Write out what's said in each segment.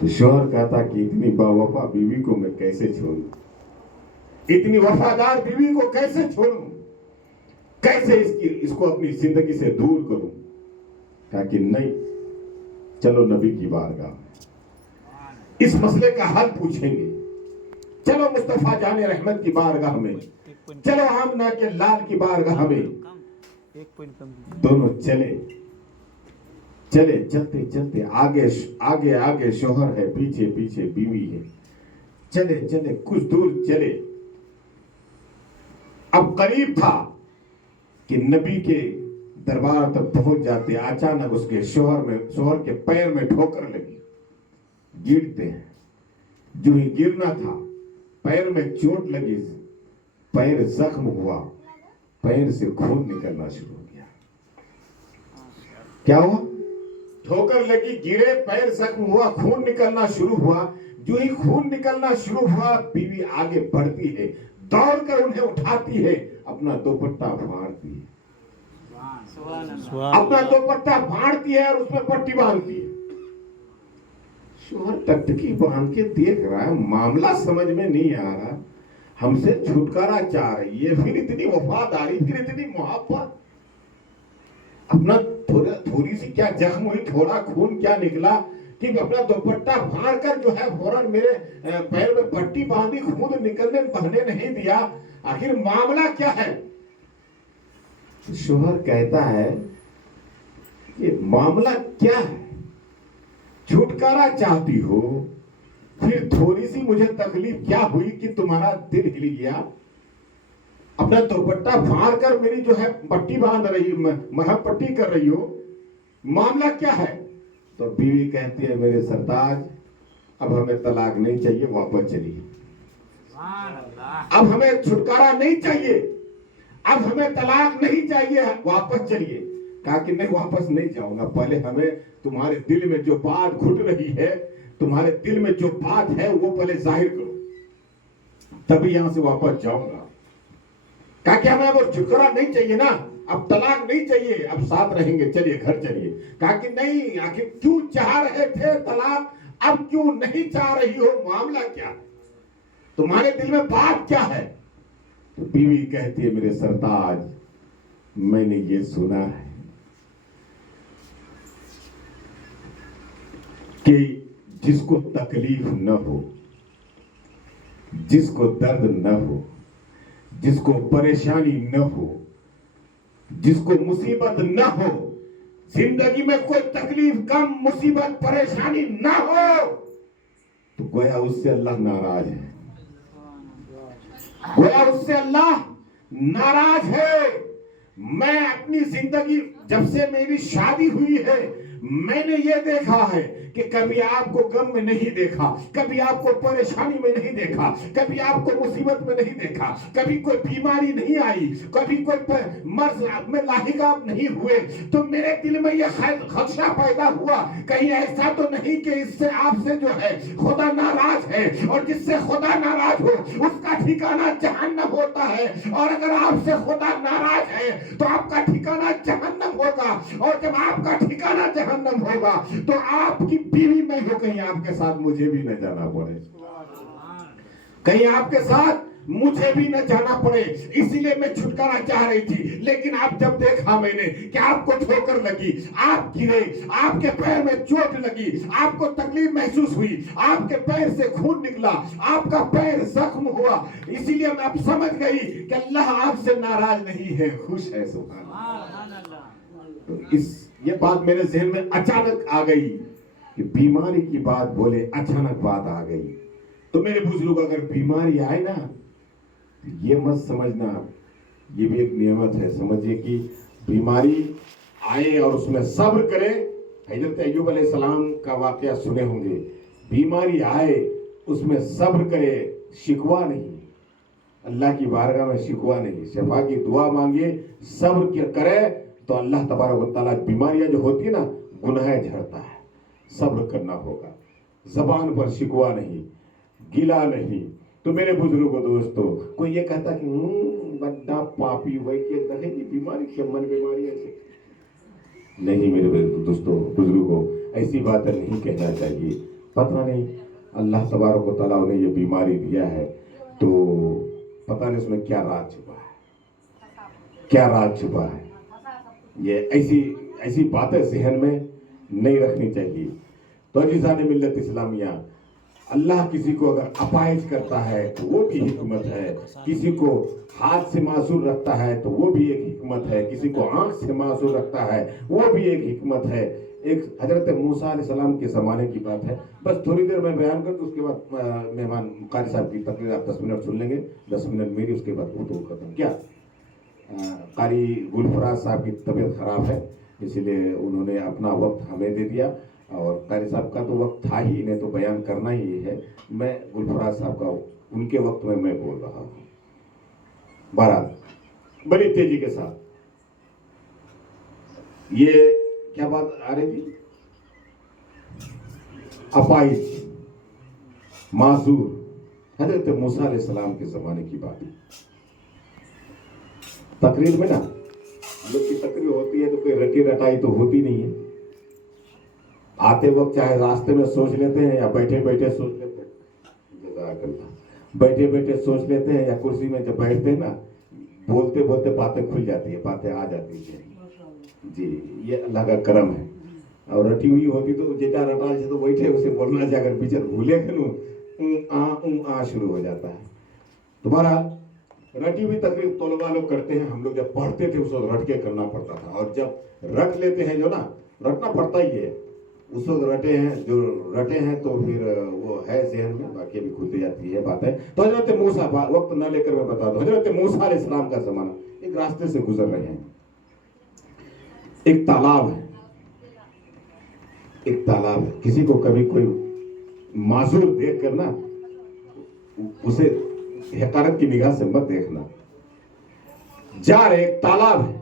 तो शौहर कहता कि इतनी बावफा बीवी को मैं कैसे छोड़ूं, इतनी वफादार बीवी को कैसे छोड़ूं, कैसे इसको अपनी जिंदगी से दूर करूं। कहा कि नहीं, चलो नबी की बारगाह में इस मसले का हल पूछेंगे। चलो मुस्तफा जाने रहमत की बारगाह में, चलो आमना के लाल की बारगाह में। दोनों चले चले, चलते चलते, आगे आगे आगे शौहर है, पीछे पीछे बीवी है। चले चले, कुछ दूर चले। अब करीब था कि नबी के दरबार तक पहुंच जाते, अचानक उसके शौहर के पैर में ठोकर लगी। गिरते हैं, जो ही गिरना था, पैर में चोट लगी, पैर जख्म हुआ, पैर से खून निकलना शुरू हो गया। क्या हुआ? ठोकर लगी, गिरे, पैर जख्म हुआ, खून निकलना शुरू हुआ। जो ही खून निकलना शुरू हुआ, बीवी आगे बढ़ती है, दौड़कर उन्हें उठाती है, अपना दुपट्टा फाड़ती है, अपना दुपट्टा फाड़ती है और उसमें पट्टी बांधती है। शौहर टकटकी बांध के देख रहा है, मामला समझ में नहीं आ रहा, हमसे छुटकारा चाह रही है, फिर इतनी वफादारी, फिर इतनी मोहब्बत। अपना थोड़ी सी क्या जख्म हुई, थोड़ा खून क्या निकला कि अपना दुपट्टा फाड़ कर जो है फौरन मेरे पैर में पट्टी बांधी, खून निकलने बहने नहीं दिया। आखिर मामला क्या है? शौहर कहता है ये मामला क्या है? छुटकारा चाहती हो, फिर थोड़ी सी मुझे तकलीफ क्या हुई कि तुम्हारा दिल हिल गया? अपना दुपट्टा फाड़ कर मेरी जो है पट्टी बांध रही, मरहम पट्टी कर रही हो, मामला क्या है? तो बीवी कहती है, मेरे सरताज, अब हमें तलाक नहीं चाहिए, वापस चलिए। अब हमें छुटकारा नहीं चाहिए, अब हमें तलाक नहीं चाहिए, वापस चलिए। कहा कि नहीं, वापस नहीं जाऊंगा, पहले हमें तुम्हारे दिल में जो बात घुट रही है, तुम्हारे दिल में जो बात है वो पहले जाहिर करो, तभी यहां से वापस जाऊंगा। कहा कि हमें अब छुटकारा नहीं चाहिए ना, अब तलाक नहीं चाहिए, अब साथ रहेंगे, चलिए घर चलिए। कहा कि नहीं, आखिर क्यों चाह रहे थे तलाक, अब क्यों नहीं चाह रही हो, मामला क्या है, तुम्हारे दिल में बात क्या है? तो बीवी कहती है, मेरे सरताज, मैंने ये सुना है कि जिसको तकलीफ न हो, जिसको दर्द न हो, जिसको परेशानी न हो, जिसको मुसीबत न हो, जिंदगी में कोई तकलीफ, कम, मुसीबत, परेशानी न हो, तो गोया उससे अल्लाह नाराज है, गोया उससे अल्लाह नाराज है। मैं अपनी जिंदगी, जब से मेरी शादी हुई है, मैंने ये देखा है कि कभी आपको गम में नहीं देखा, कभी आपको परेशानी में नहीं देखा, कभी आपको मुसीबत में नहीं देखा, कभी कोई बीमारी नहीं आई, कभी कोई मर्ज में लाहिकाब नहीं हुए। तो मेरे दिल में यह खदशा पैदा हुआ, कहीं ऐसा तो नहीं कि इससे आपसे जो है खुदा नाराज है, और जिससे खुदा नाराज हो उसका ठिकाना जहन्नम होता है, और अगर आपसे खुदा नाराज है तो आपका ठिकाना जहन्नम होगा, और जब आपका ठिकाना जहन्नम होगा तो आपकी बीवी में हो, कहीं आपके साथ मुझे भी न जाना पड़े, कहीं आपके साथ मुझे भी न जाना पड़े। इसीलिए मैं छुटकारा चाह रही थी, लेकिन आप जब देखा मैंने कि आपको ठोकर लगी, आप गिरे, आपके पैर में चोट लगी, आपको तकलीफ महसूस हुई, आपके पैर से खून निकला, आपका पैर जख्म हुआ, इसीलिए मैं अब समझ गई कि अल्लाह आपसे नाराज नहीं है, खुश है। सुभान अल्लाह। तो ये बात मेरे जहन में अचानक आ गई कि बीमारी की बात बोले, अचानक बात आ गई। तो मेरे बुजुर्ग, अगर बीमारी आए ना, ये मत समझना, ये भी एक नियमत है, समझिए कि बीमारी आए और उसमें सब्र करें। हजरत अय्यूब अलैहिस्सलाम का वाकया सुने होंगे, बीमारी आए उसमें सब्र करे, शिकवा नहीं, अल्लाह की बारगाह में शिकवा नहीं, शफा की दुआ मांगिए, सब्र करे, तो अल्लाह तबारक व तआला बीमारियां जो होती है ना, गुनाह झड़ता है, सब्र करना होगा, जबान पर शिकवा नहीं, गिला नहीं। तो मेरे बुजुर्गों, दोस्तों, कोई ये कहता कि बड़ा पापी हुए कि दहेगी बीमारी के मन बीमारी ऐसे नहीं, मेरे दोस्तों, बुजुर्गों, ऐसी बातें नहीं कहना चाहिए। पता नहीं अल्लाह तबारक व तआला उन्हें ये बीमारी दिया है, तो पता नहीं उसमें क्या राज छुपा है, क्या राज छुपा है। ये ऐसी ऐसी बातें जहन में नहीं रखनी चाहिए। तो अजीज़ान मिल्लत इस्लामिया, अल्लाह किसी को अगर अपाहिज करता है तो वो भी हिकमत है, किसी को हाथ से मासूर रखता है तो वो भी एक हिकमत है, किसी को आंख से मासूर रखता है वो भी एक हिकमत है। एक हजरत मूसा अलैहिस्सलाम के ज़माने की बात है, बस थोड़ी देर मैं बयान कर दूँ, उसके बाद मेहमान कारी साहब की तकरीर आप 10 मिनट सुन लेंगे, 10 मिनट मेरी, उसके बाद वो तो खत्म। क्या कारी गुलफराज साहब की तबीयत ख़राब है, इसीलिए उन्होंने अपना वक्त हमें दे दिया, और कारी साहब का तो वक्त था ही, इन्हें तो बयान करना ही है। मैं गुलफराज साहब का उनके वक्त में मैं बोल रहा हूँ। बहरहाल बड़ी तेजी के साथ ये क्या बात आ रही थी, अपाहिज मासूर, हजरत मूसा अलैहिस्सलाम के ज़माने की बात है। तकरीर में ना लोग की तकरीर होती है तो कोई रटी रटाई तो होती नहीं है। आते वक्त चाहे रास्ते में सोच लेते हैं या बैठे बैठे सोच लेते हैं, बैठे बैठे सोच लेते हैं, या कुर्सी में जब बैठते हैं ना, बोलते बोलते बातें खुल जाती है, बातें आ जाती है जी। ये अल्लाह का करम है। और रटी हुई होती तो जेटा रटाल से तो बैठे उसे बोलना जाकर बिचर भूले आ शुरू हो जाता है। तुम्हारा रटी हुई तकरीर तौलबा लोग करते हैं, हम लोग जब पढ़ते थे उस वक्त रट के करना पड़ता था, और जब रट लेते हैं जो ना, रटना पड़ता ही है, उस वक्त रटे हैं जो रटे हैं तो फिर वो है जहन में, बाकी भी खुलती जाती है बातें। तो हजरत मूसा, वक्त न लेकर मैं बता दूं, हजरत मूसा अलैहिस्सलाम का जमाना, एक रास्ते से गुजर रहे हैं, एक तालाब है, एक तालाब है। किसी को कभी कोई मासूर देख कर ना उसे हकारत की निगाह से मत देखना। जा रहे, एक तालाब है,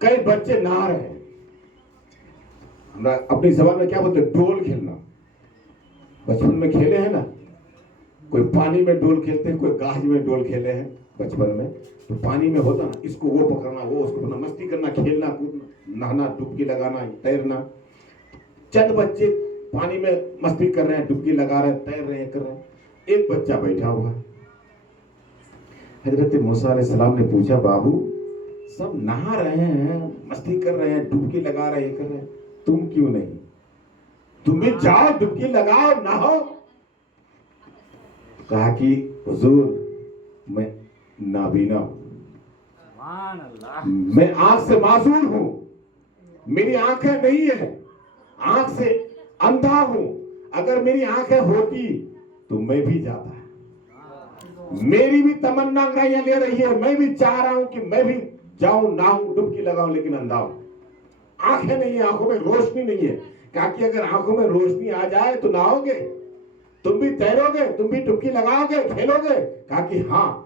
कई बच्चे नहा रहे हैं। हमरा अपनी जबान में क्या बोलते हैं, डोल खेलना। बचपन में खेले हैं ना, कोई पानी में डोल खेलते हैं, कोई गाज में डोल खेले हैं बचपन में। तो पानी में होता ना, इसको वो पकड़ना, वो उसको पकड़ना, मस्ती करना, खेलना कूदना, नहाना, डुबकी लगाना, तैरना। चंद बच्चे पानी में मस्ती कर रहे हैं, डुबकी लगा रहे हैं, तैर रहे हैं, कर रहे हैं। एक बच्चा बैठा हुआ। हजरत मूसा अलैहिस्सलाम ने पूछा, बाबू सब नहा रहे हैं, मस्ती कर रहे हैं, डुबकी लगा रहे हैं, कर रहे हैं, तुम क्यों नहीं? तुम भी जाओ, डुबकी लगाओ, नहाओ। कहा कि हुजूर मैं नाबीना हूं, मैं आंख से मासूर हूं, मेरी आंखें नहीं है, आंख से अंधा हूं। अगर मेरी आंखें होती तो मैं भी जाता। मेरी भी तमन्ना अंगड़ाइयां ले रही है, मैं भी चाह रहा हूं कि मैं भी जाऊं, नहाऊं, डुबकी लगाऊं, लेकिन अंधा हूं, आंखें नहीं है, आंखों में रोशनी नहीं है। कहा कि अगर आंखों में रोशनी आ जाए तो नहाओगे, तुम भी तैरोगे, तुम भी डुबकी लगाओगे, खेलोगे? कहा कि हाँ।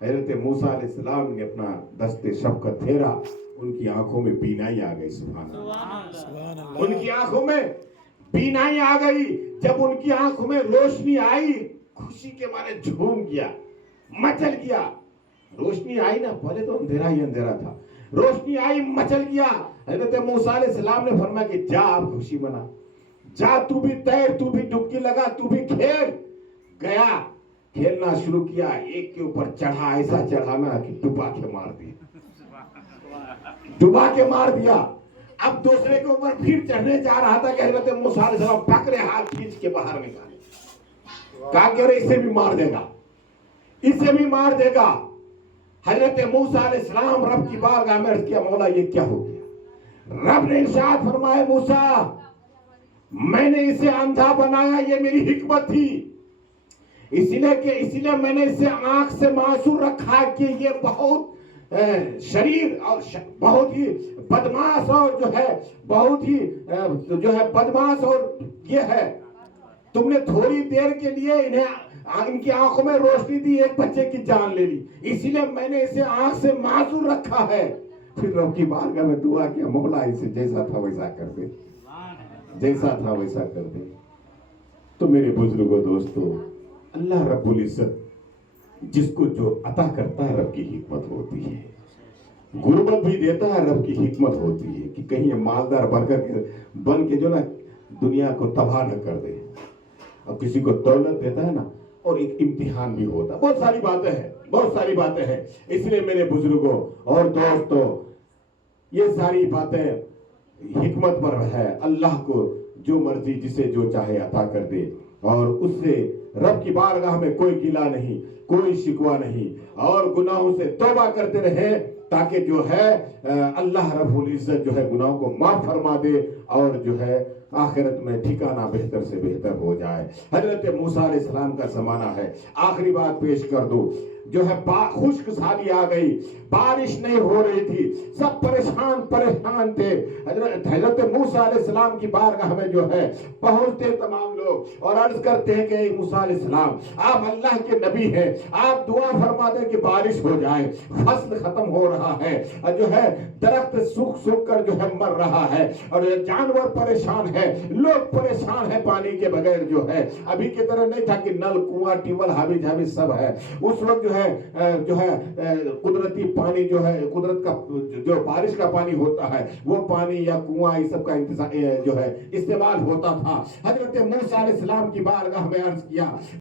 हजरत मूसा अलैहिस्सलाम ने अपना दस्ते शफ़क़त फेरा, उनकी आंखों में बीनाई आ गई। सुभान अल्लाह, उनकी आंखों में बीनाई आ गई। जब उनकी आंखों में रोशनी आई, खुशी के मारे झूम गया, मचल गया। रोशनी आई ना, पहले तो अंधेरा ही अंधेरा था, रोशनी आई, मचल गया। हजरत मूसा अलैहिस्सलाम ने फरमाया कि जा, अब खुशी मना, जा, तू भी तैर, तू भी डुबकी लगा, तू भी खेल। गया, खेलना शुरू किया, एक के ऊपर चढ़ा, ऐसा चढ़ाना कि डुबा के मार दिया, डुबा के मार दिया। अब दूसरे के ऊपर फिर चढ़ने जा रहा था कि हजरत मूसा अलैहिस्सलाम पकड़े, हाथ खींच के बाहर निकाले। कहा कि अरे इसे भी मार देगा, इसे भी मार देगा। हजरत मूसा अलैहिस्सलाम रब की बारगाह में अर्ज किया, मौला ये क्या हो गया? रब ने इरशाद फरमाया, मूसा मैंने इसे अंधा बनाया, ये मेरी हिकमत थी, इसीलिए मैंने इसे आंख से मासूर रखा कि ये बहुत शरीर और बहुत ही बदमाश, और जो है बहुत ही जो है बदमाश, और ये है तुमने थोड़ी देर के लिए इनकी आंखों में रोशनी दी, एक बच्चे की जान ले ली, इसीलिए मैंने इसे आंख से मासूर रखा है। फिर रब की बारगाह में दुआ किया, मौला इसे जैसा था वैसा कर दे, जैसा था वैसा कर दे। तो मेरे बुजुर्गों, दोस्तों, अल्लाह रब्बुल इज्जत जिसको जो अता करता है रब की हिकमत होती है। गुर्बत भी देता है, रब की हिकमत होती है कि कहीं ये मालदार बन के जो ना दुनिया को तबाह न कर दे। और किसी को दौलत देता है ना, और एक इम्तिहान भी होता है। बहुत सारी बातें हैं, बहुत सारी बातें हैं। इसलिए मेरे बुजुर्गों और दोस्तों, ये सारी बातें हिकमत पर है। अल्लाह को जो मर्जी जिसे जो चाहे अता कर दे, और उससे रब की बारगाह में कोई गिला नहीं, कोई शिकवा नहीं, और गुनाहों से तौबा करते रहे, ताकि जो है अल्लाह रब्बुल इज्जत जो है गुनाहों को माफ फरमा दे, और जो है आखिरत में ठिकाना बेहतर से बेहतर हो जाए। हजरत मूसा अलैहिस्सलाम का जमाना है। आखिरी बात पेश कर दो, जो है खुश्क साली आ गई, बारिश नहीं हो रही थी, सब परेशान परेशान थे। हजरत मूसा अलैहिस्सलाम की बारगाह में जो है पहुंचते तमाम लोग और अर्ज करते हैं कि मूसा अलैहिस्सलाम, आप अल्लाह के नबी हैं, आप दुआ फरमा दें कि बारिश हो जाए, फसल खत्म हो रहा है, और जो है दरख्त सूख सूख कर जो है मर रहा है, और जानवर परेशान है, लोग परेशान है पानी के बगैर। जो है अभी की तरह नहीं था कि नल कुआं ट्यूबवेल हावी जावी सब है। उस वक्त जो है कुदरती पानी जो है, कुदरत का जो बारिश का पानी होता है, वो पानी या कुआं इस सब का इंतजाम जो है इस्तेमाल होता था। हजरत मूसा अलैहिस्सलाम की बारगाह में अर्ज किया,